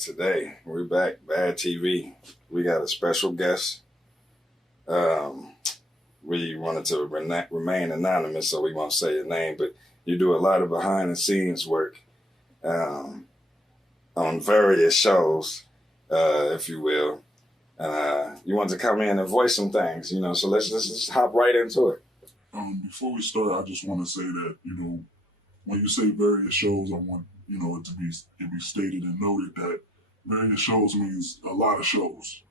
Today we're back, Bad TV. We got a special guest. We wanted to remain anonymous, so we won't say your name, but you do a lot of behind the scenes work on various shows, if you will. You want to come in and voice some things, so let's just hop right into it. Before we start, I just want to say that, when you say various shows, I want, it to be stated and noted that various shows means a lot of shows.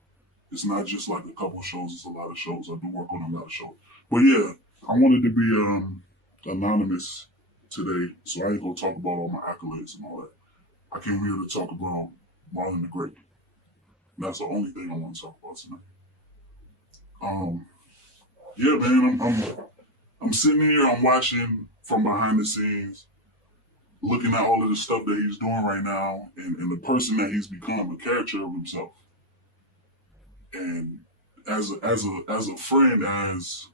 It's not just like a couple shows, it's a lot of shows. I do work on a lot of shows. But yeah, I wanted to be anonymous today, so I ain't gonna talk about all my accolades and all that. I came here to talk about Marlon the Great. And that's the only thing I want to talk about tonight. Yeah, man, I'm sitting here, I'm watching from behind the scenes, looking at all of the stuff that he's doing right now and the person that he's become, a character of himself. And as a friend, as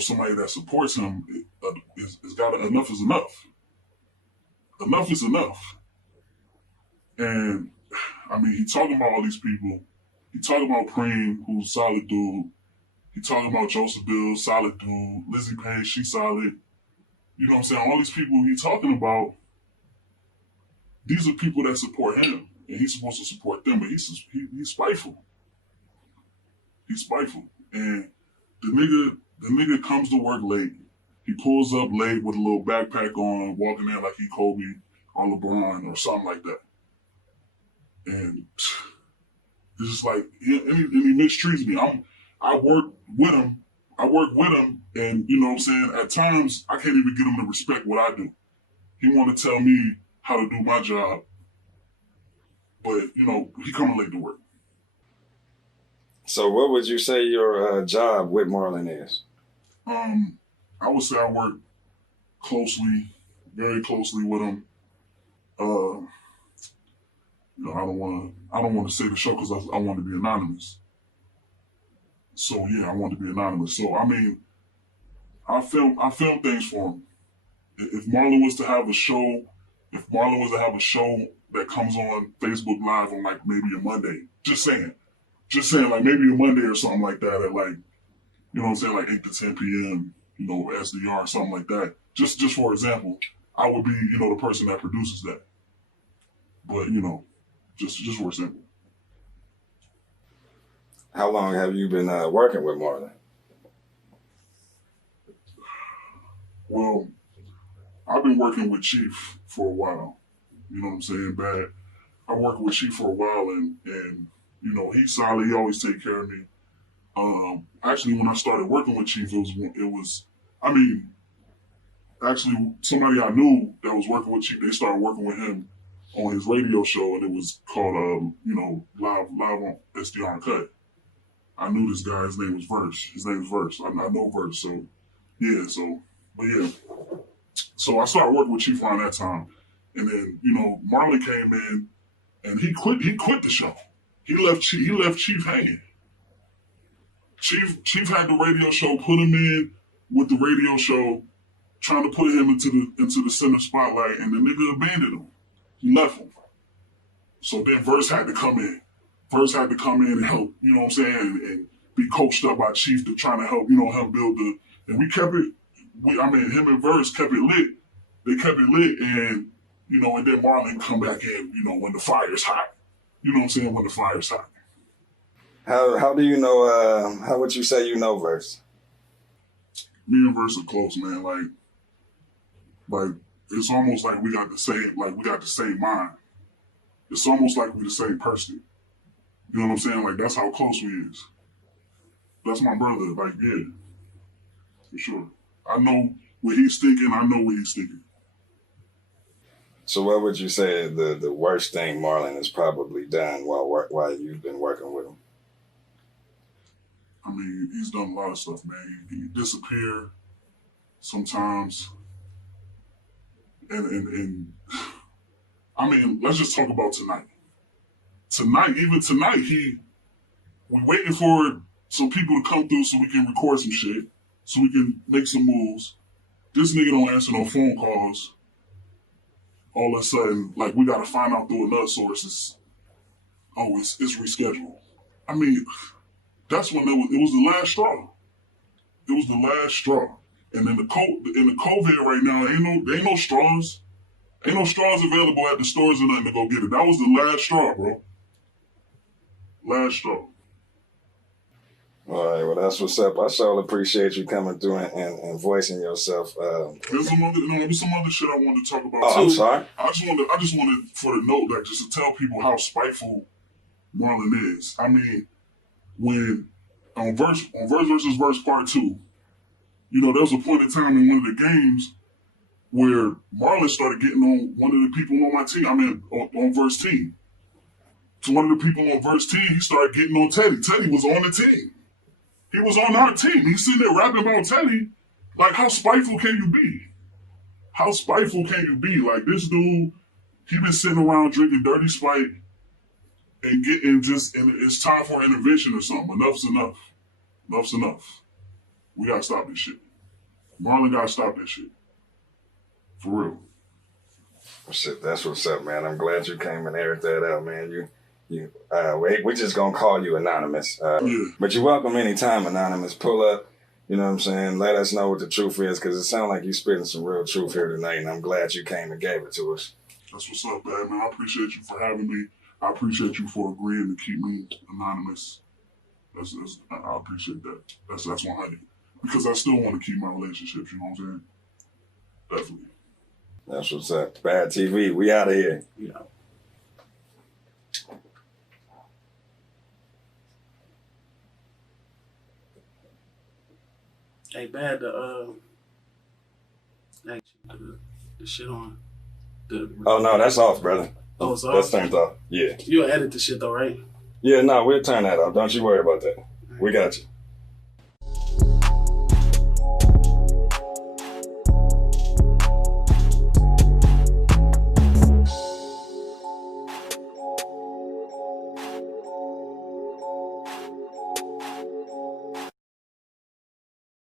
somebody that supports him, it's got enough is enough. Enough is enough. And I mean, he talking about all these people. He talking about Preem, who's a solid dude. He talking about Joseph Bill, solid dude. Lizzie Payne, she solid. You know what I'm saying? All these people he talking about, these are people that support him, and he's supposed to support them, but he's spiteful. He's spiteful, and the nigga comes to work late. He pulls up late with a little backpack on, walking in like he Kobe or LeBron or something like that, and it's just like and he mistreats me. I work with him, and you know what I'm saying. At times, I can't even get him to respect what I do. He want to tell me how to do my job, but he coming late to work. So what would you say your job with Marlon is? I would say I work very closely with him. I don't want to say the show because I want to be anonymous. So yeah, I want to be anonymous. So I mean, I film things for him. If Marlon was to have a show that comes on Facebook Live on like maybe a Monday, just saying like maybe a Monday or something like that at like, you know what I'm saying, like 8 to 10 p.m., SDR or something like that. Just for example, I would be, the person that produces that. But, just for example. How long have you been working with Marlon? Well, I've been working with Chief for a while. You know what I'm saying? I worked with Chief for a while and he's solid. He always take care of me. Actually, when I started working with Chief, actually somebody I knew that was working with Chief, they started working with him on his radio show, and it was called, live on SDR Uncut. I knew this guy. His name was Verse. I know Verse. So yeah. But yeah. So I started working with Chief around that time, and then Marlon came in, and he quit the show. He left Chief hanging. Chief had the radio show, put him in with the radio show, trying to put him into the center spotlight, and the nigga abandoned him. He left him. So then Verse had to come in. And help, you know what I'm saying, and be coached up by Chief to trying to help, him build and we kept it, him and Verse kept it lit. They kept it lit, and, and then Marlon come back in, when the fire's hot. You know what I'm saying, when the fire's hot. How do you know, how would you say Verse? Me and Verse are close, man. Like, it's almost like we got the same mind. It's almost like we're the same person. You know what I'm saying? Like, that's how close we is. That's my brother. Like, yeah, for sure. I know what he's thinking. I know what he's thinking. So what would you say the worst thing Marlon has probably done while you've been working with him? I mean, he's done a lot of stuff, man. He disappeared sometimes. And I mean, let's just talk about tonight. Even tonight, we waiting for some people to come through so we can record some shit, so we can make some moves. This nigga don't answer no phone calls. All of a sudden, like, we gotta find out through another sources Oh, it's rescheduled. I mean, that's when it was the last straw. It was the last straw. And in the COVID right now, ain't no straws. Ain't no straws available at the stores or nothing to go get it. That was the last straw, bro. Last straw. All right, well, that's what's up. I sure appreciate you coming through and voicing yourself. There's some other shit I wanted to talk about Oh, too. I'm sorry. I just wanted for the note that just to tell people how spiteful Marlon is. I mean, when on verse versus verse part 2, you know, there was a point in time in one of the games where Marlon started getting on one of the people on my team. I mean, on verse team. To one of the people on verse team, he started getting on Teddy. Teddy was on the team. He was on our team. He's sitting there rapping about Teddy. Like, how spiteful can you be? How spiteful can you be? Like, this dude, he been sitting around drinking dirty Sprite and it's time for intervention or something. Enough's enough. Enough's enough. We gotta stop this shit. Marlon gotta stop this shit. For real. Shit, that's what's up, man. I'm glad you came and aired that out, man. We just gonna call you Anonymous. Yeah. But you're welcome anytime, Anonymous. Pull up, you know what I'm saying? Let us know what the truth is, because it sounds like you spitting some real truth here tonight, and I'm glad you came and gave it to us. That's what's up, man. I appreciate you for having me. I appreciate you for agreeing to keep me anonymous. I appreciate that. That's 100. Because I still want to keep my relationships, you know what I'm saying? Definitely. That's what's up. Bad TV, we out of here. Yeah. Hey, Bad, the shit on. Oh, no, that's off, brother. Oh, it's off? That's turned off. Yeah. You'll edit the shit, though, right? Yeah, no, we'll turn that off. Don't you worry about that. We got you.